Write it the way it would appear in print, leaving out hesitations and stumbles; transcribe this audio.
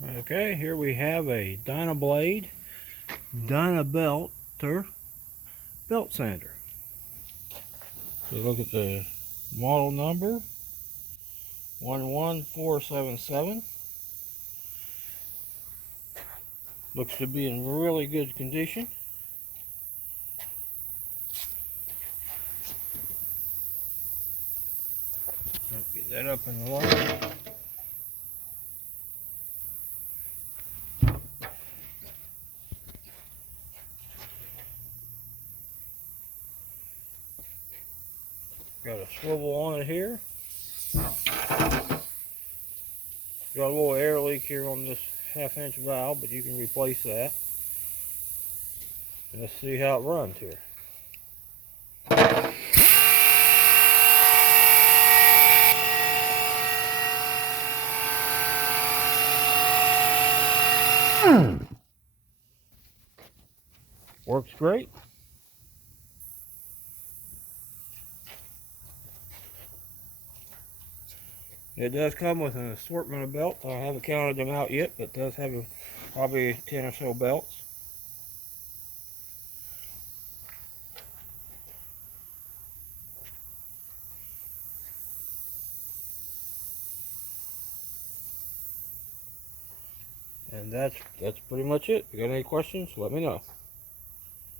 Okay, here we have a Dynablade DynaBelter belt sander. So look at the model number 11477. Looks to be in really good condition. Get that up in the line. Got a swivel on it here. Got a little air leak here on this 1/2 inch valve, but you can replace that. Let's see how it runs here. Works great. It does come with an assortment of belts. I haven't counted them out yet, but it does have probably 10 or so belts. And that's pretty much it. If you got any questions, let me know.